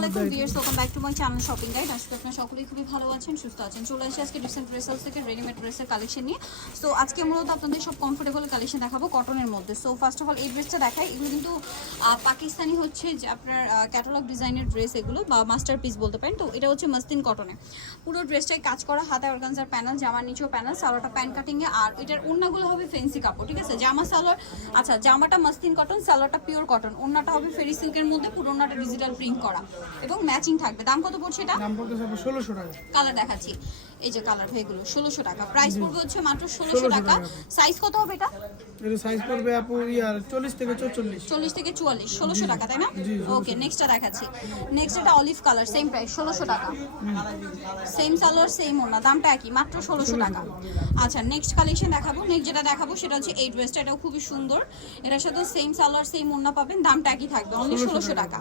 আলাইকুম viewers welcome back to my channel shopping guide আজকে আপনারা সকলেই খুবই ভালো আছেন সুস্থ আছেন। চলে আসি আজকে রিসেন্ট ড্রেসেস থেকে রেডিমেড ড্রেসের কালেকশন নিয়ে। সো আজকে মূলত আপনাদের সব কমফোর্টেবল কালেকশন দেখাবো কটনের মধ্যে। সো ফার্স্ট অফ অল এই ড্রেসটা দেখাই। এগুলো কিন্তু পাকিস্তানি হচ্ছে যে আপনার ক্যাটালগ ডিজাইনের ড্রেস এগুলো বা মাস্টার পিস বলতে পারেন। তো এটা হচ্ছে মাস্তিন কটনে পুরো ড্রেসটাই কাজ করা হাতে অর্গানজার প্যানেল জামার নিচেও প্যানেল সালোয়ারটা প্যান কাটিংয়ে আর এটার ওড়নাগুলো হবে ফেন্সি কাপড় ঠিক আছে? জামা সালোয়ার আচ্ছা জামাটা মাস্তিন কটন সালোয়ারটা পিওর কটন ওড়নাটা হবে ফেরি সিল্কের মধ্যে পুরো ওড়নাটা ডিজিটাল প্রিন্ট করা। এবং ম্যাচিং থাকবে। দাম কত পড়ছে এটা? দাম আপনার ষোলোশো টাকা। কালার দেখাচ্ছি। এই যে কালার এগুলো ষোলোশো টাকা। প্রাইস পড়বে হচ্ছে মাত্র ষোলোশো 1600 টাকা। সাইজ কত হবে এটা? এর সাইজ পড়বে আপু ইয়ার চল্লিশ থেকে চৌচল্লিশ। চল্লিশ থেকে চুয়াল্লিশ ষোলোশো টাকা তাই না? ওকে নেক্সটটা দেখাচ্ছি। নেক্সট এটা অলিভ কালার সেম প্রাইস ষোলোশো টাকা। সেম সালোয়ার সেম ওনা দামটা একই মাত্র ষোলোশো টাকা। আচ্ছা নেক্সট কালেকশন দেখাবো। নেক্সট যেটা দেখাবো সেটা হচ্ছে এই ড্রেসটা এটাও খুবই সুন্দর। এটার সাথে সেম সালোয়ার সেম ওনা পাবেন দামটা একই থাকবে অনলি ষোলোশো টাকা।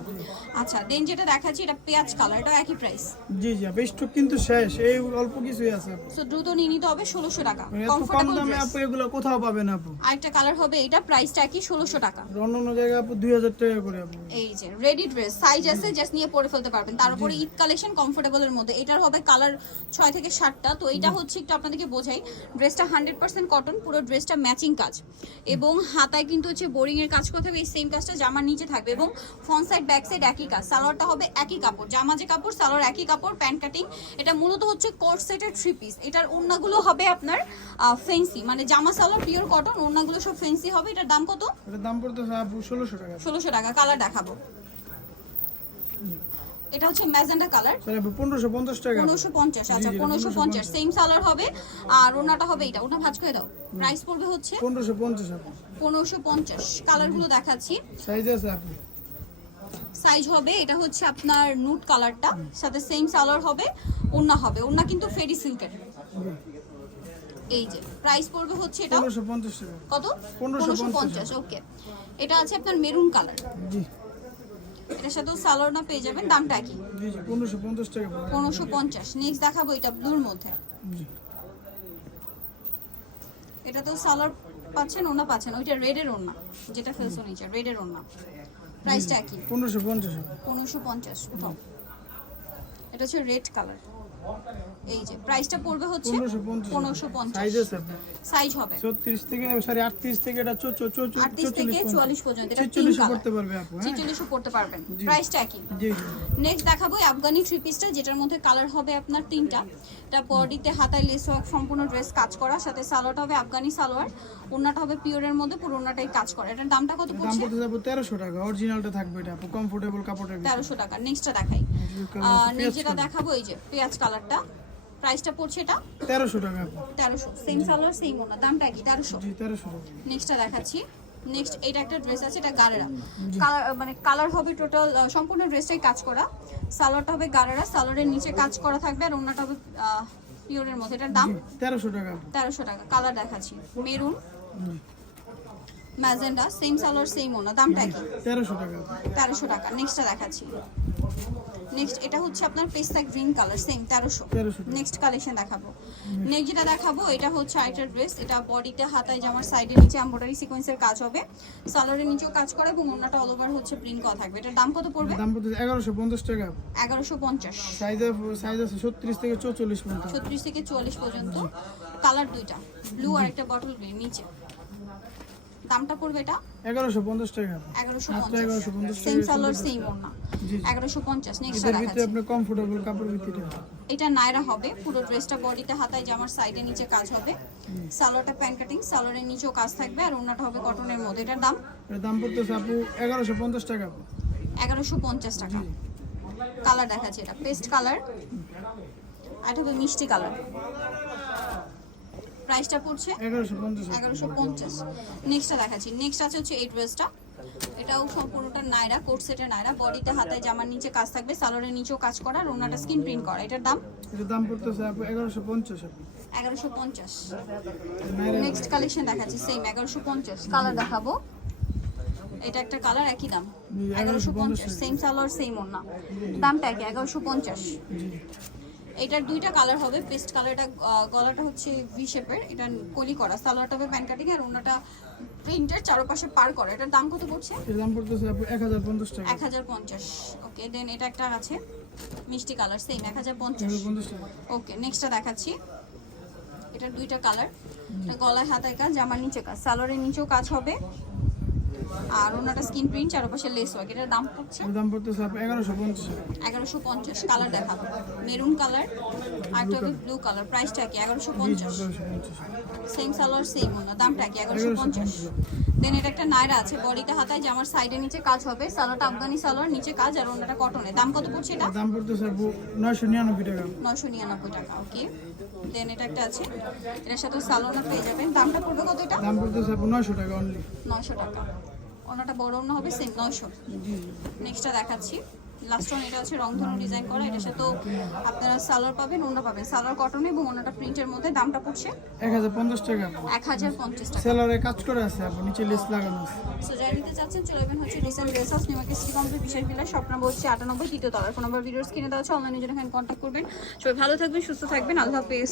আচ্ছা দেন যেটা দেখাচ্ছি এটা পেঁয়াজ কালার এটাও একই প্রাইস জি জি স্টক কিন্তু শেষ এই অল্প কিছুই আছে সো দ্রুত নিয়ে নিতে হবে ষোলোশো টাকা। কম কমফোর্টেবল দামে আপু এগুলো কোথাও পাবেন আপু? আরেকটা কালার হবে এটা প্রাইসটা কি ষোলোশো টাকা। আর অন্য অন্য জায়গায় আপু দুই হাজার টাকা করে আপু। এই যে রেডি ড্রেস সাইজ আছে জাস্ট নিয়ে পরে ফেলতে পারবেন। তার উপরে ঈদ কালেকশন কমফোর্টেবল এর মধ্যে। এটার হবে কালার ছয় থেকে সাতটা। তো এটা হচ্ছে একটু আপনাদেরকে বোঝাই। ড্রেসটা হান্ড্রেড পার্সেন্ট কটন পুরো ড্রেসটা ম্যাচিং কাজ। এবং হাতায় কিন্তু হচ্ছে বোরিং এর কাজ করতে হবে। এই সেম কাজটা জামার নিচে থাকবে। এবং ফ্রন্ট সাইড ব্যাক সাইড একই কাজ। সালোয়ারটা হবে একই কাপড়। জামা যে কাপড় সালোয়ার একই কাপড় প্যান্ট কাটিং এটা মূলত হচ্ছে কোট সেটের থ্রি পিস এটার ওড়নাগুলো হবে আপনার ফেন্সি মানে জামা সালোয়ার পিওর কটন ওড়নাগুলো সব ফেন্সি হবে। এটার দাম কত? এটার দাম আপু ষোলোশো টাকা। ষোলোশো টাকা। কালার দেখাবো। এটা হচ্ছে ম্যাজেন্ডা কালার স্যার আপু পনেরোশো পঞ্চাশ টাকা। পনেরোশো পঞ্চাশ। আচ্ছা জি, জি, পনেরোশো 1550 পঞ্চাশ। সেম সালার হবে। আর ওনাটা হবে এটা। ওটা ভাঁজ করে দাও। প্রাইস পড়বে হচ্ছে? পনেরোশো পঞ্চাশ আপু পনেরোশো পঞ্চাশ। কালারগুলো দেখাচ্ছি। সাইজ আছে আপু সাইজ হবে এটা হচ্ছে আপনার নুট কালারটা সাথে সেম সালোয়ার হবে ওন্না হবে। ওন্না কিন্তু ফেরি সিল্কের এই যে প্রাইস পড়বে হচ্ছে এটা কত? 1550 পনেরোশো পঞ্চাশ ওকে এটা আছে আপনার মেরুন কালার জি। এটার সাথেও সালোয়ার না পেয়ে যাবেন দামটা কি পনেরোশো পঞ্চাশ নেক্সট দেখাবো এটা ব্লুর মধ্যে। জি। এটা তো সালোয়ার পাচ্ছেন ওনা পাচ্ছেন ওইটা রেডের ওনা যেটা ফেলছো নিচে রেডের ওনা প্রাইসটা কি পনেরোশো পঞ্চাশ। আপু পনেরোশো পঞ্চাশ। উঠাও। এটা হচ্ছে রেড কালার। এই যে প্রাইসটা পড়বে হচ্ছে পনেরোশো পঞ্চাশ। পনেরোশো পঞ্চাশ। সাইজ আছে সাইজ হবে। চৌত্রিশ থেকে সরি আটত্রিশ থেকে এটা আটত্রিশ থেকে চুয়াল্লিশ পর্যন্ত এটা তিন ছেচল্লিশও কালার করতে পারবে আপু হ্যাঁ? ছেচল্লিশও করতে পারবেন। প্রাইসটা কি জি নেক্সট দেখাবো আফগানি থ্রি পিসটা যেটার মধ্যে কালার হবে আপনার তিনটা। এটা বডিতে হাতায় লেস ওয়ার্ক সম্পূর্ণ ড্রেস কাজ করা সাথে সালোয়ারটা হবে আফগানি সালোয়ার ওড়নাটা হবে পিওরের মধ্যে পুরো ওড়নাটাই কাজ করা। এটার দামটা কত দাম পড়ছে? পড়তে যাব তেরোশো টাকা অরিজিনালটা থাকবে এটা আপু কমফোর্টেবল কাপড়ের ভিতরে। তেরোশো টাকা। নেক্সটটা দেখাই। নেক্সট যেটা দেখাবো এই যে পেঁয়াজ কালারটা প্রাইসটা পড়ছে এটা? তেরোশো টাকা আপু তেরোশো। সেম সালোয়ার সেম ওনা দামটা কি? তেরোশো। জি তেরোশো টাকা। নেক্সটটা দেখাচ্ছি। নেক্সট এটা একটা ড্রেস আছে এটা গারেরা। মানে কালার হবে টোটাল সম্পূর্ণ ড্রেসটাই কাজ করা। সালোয়ারটা হবে গারেরা। সালোয়ারের নিচে কাজ করা থাকবে আর ওনাটা হবে পিওরের মধ্যে। এটার দাম? জি তেরোশো টাকা। আপু তেরোশো টাকা। কালার দেখাচ্ছি। Maroon magenta same salwar same ওনা দামটা কি? তেরোশো টাকা। আপু তেরোশো টাকা। নেক্সটটা দেখাচ্ছি। নেক্সট এটা হচ্ছে আপনার পেস্তা গ্রিন কালার সেম তেরোশো। নেক্সট কালেকশন দেখাবো। নেক্সট যেটা দেখাবো এটা হচ্ছে আইটার ড্রেস এটা বডিতে হাতায় জামার সাইডে নিচে এমব্রয়ডারি সিকোয়েন্সের কাজ হবে সালোয়ারের নিচেও কাজ করে এবং অন্যটা অল ওভার হচ্ছে প্রিন্ট করা থাকবে। এটার দাম কত পড়বে? দাম এগারোশো পঞ্চাশ টাকা। আপু এগারোশো পঞ্চাশ। সাইজ সাইজ আছে ছত্রিশ থেকে চৌচল্লিশ পর্যন্ত। ছত্রিশ থেকে চুয়াল্লিশ পর্যন্ত। কালার দুইটা ব্লু আর একটা বটল গ্রিন নিচে। দামটা পড়বে এটা? এগারোশো পঞ্চাশ টাকা। আপু এগারোশো মাত্র এগারোশো পঞ্চাশ পঞ্চাশ সেম টাকা সালোয়ার সেম ওড়না। জি এগারোশো পঞ্চাশ নেক্সট এটার দেখাচ্ছি। আপনি কমফোর্টেবল কাপড় ভিতরে এটা নায়রা হবে পুরো ড্রেসটা বডিতে হাতায় জামার সাইডে নিচে কাজ হবে। সালোয়ারটা প্যান্ট কাটিং সালোয়ারের নিচেও কাজ থাকবে আর ওড়নাটা হবে কটনের মধ্যে। এটার দাম? এর দাম পড়তেছে আপু টাকা। আপু এগারোশো পঞ্চাশ টাকা। কালার দেখাচ্ছে এটা। পেস্ট কালার এটা হবে মিষ্টি কালার প্রাইসটা পড়ছে? এগারোশো পঞ্চাশ এগারোশো পঞ্চাশ। নেক্সটটা দেখাচ্ছি। নেক্সট আছে হচ্ছে এই ড্রেসটা এটাও সম্পূর্ণটা নায়রা কোট সেটের নায়রা। বডিতে হাতায় জামার নিচে কাজ থাকবে সালোয়ারের নিচেও কাজ করা আর ওনাটা স্কিন প্রিন্ট করা। এটার দাম? এটার দাম পড়তেছে আপু এগারোশো পঞ্চাশ আপু। এগারোশো পঞ্চাশ। নাইরা নেক্সট কালেকশন দেখাচ্ছি সেম এগারোশো পঞ্চাশ। কালার দেখাবো। এটা একটা কালার একই দাম। জি, এগারোশো 1150 পঞ্চাশ সেম সালোয়ার সেম ওনা দামটা পঞ্চাশ। জি। এটার দুইটা কালার হবে। পেস্ট কালারটা গলাটা হচ্ছে ভি শেপের এটা কলি করা। সালোয়ারটা হবে প্যান কাটিং আর ওনাটা প্রিন্টের চারপাশে পার করে। এটার দাম কত পড়ছে? এর দাম পড়তেছে আপু এক হাজার পঞ্চাশ টাকা। এক হাজার পঞ্চাশ। ওকে দেন এটা একটা আছে। মিষ্টি কালার সেম এক হাজার এক পঞ্চাশ হাজার পঞ্চাশ টাকা। ওকে নেক্সটটা দেখাচ্ছি। এটা দুইটা কালার এটা গলায় হাতায় কাজ জামার নিচে কাজ। সালোয়ারের নিচেও কাজ হবে। আর ওনাটা স্কিন প্রিন্ট চারপাশে লেস ওয়ার্ক এটার দাম পড়ছে? দাম পড়তেছে এগারোশো পঞ্চাশ। এগারোশো পঞ্চাশ কালার দেখাবো। মেরুন কালার আর একটা হবে ব্লু কালার প্রাইসটা কি? এগারোশো পঞ্চাশ। সেম সালোয়ার সেম ওনা দামটা কি? এগারোশো পঞ্চাশ। দেন এটা একটা নায়রা আছে বডিটা হাতায় জামার সাইডের নিচে কাজ হবে সালোয়ারটা আফগানি সালোয়ার নিচে কাজ আর ওনাটা কটনের দাম কত পড়ছে এটা? দাম পড়তেছে নয়শো নিরানব্বই টাকা। নশো নিরানব্বই টাকা ওকে দেন এটা একটা আছে এটার সাথে সালোনা পেয়ে যাবেন। দামটা পড়বে কত এটা? দাম পড়তেছে নয়শো টাকা অনলি নশো টাকা। ওনাটা বড় অন্য হবে সেম নশো নেক্সটটা দেখাচ্ছি। লাস্ট ওয়ান এটা হচ্ছে রংধনু ডিজাইন করা। এটার সাথে আপনারা সালোয়ার পাবেন ওনা পাবেন। সালোয়ার কটন এবং ওনাটা প্রিন্টের মধ্যে দামটা পড়ছে এক হাজার পঞ্চাশ টাকা। আপু এক হাজার পঞ্চাশ টাকা। সেলারে কাজ করে আছে আপু নিচে লেস লাগানো আছে। সো যারা নিতে চাচ্ছেন চলে যাবেন হচ্ছে recent dress house New Market city complex বিশাল বিলাস শপ নাম্বার হচ্ছে আটানব্বই তৃতীয় তলার। ফোন নাম্বার ভিডিওস কিনে দেওয়া হচ্ছে অনলাইনে জন্য এখানে কন্ট্যাক্ট করবেন। সবাই ভালো থাকবেন সুস্থ থাকবেন। আল্লাহ হাফেজ।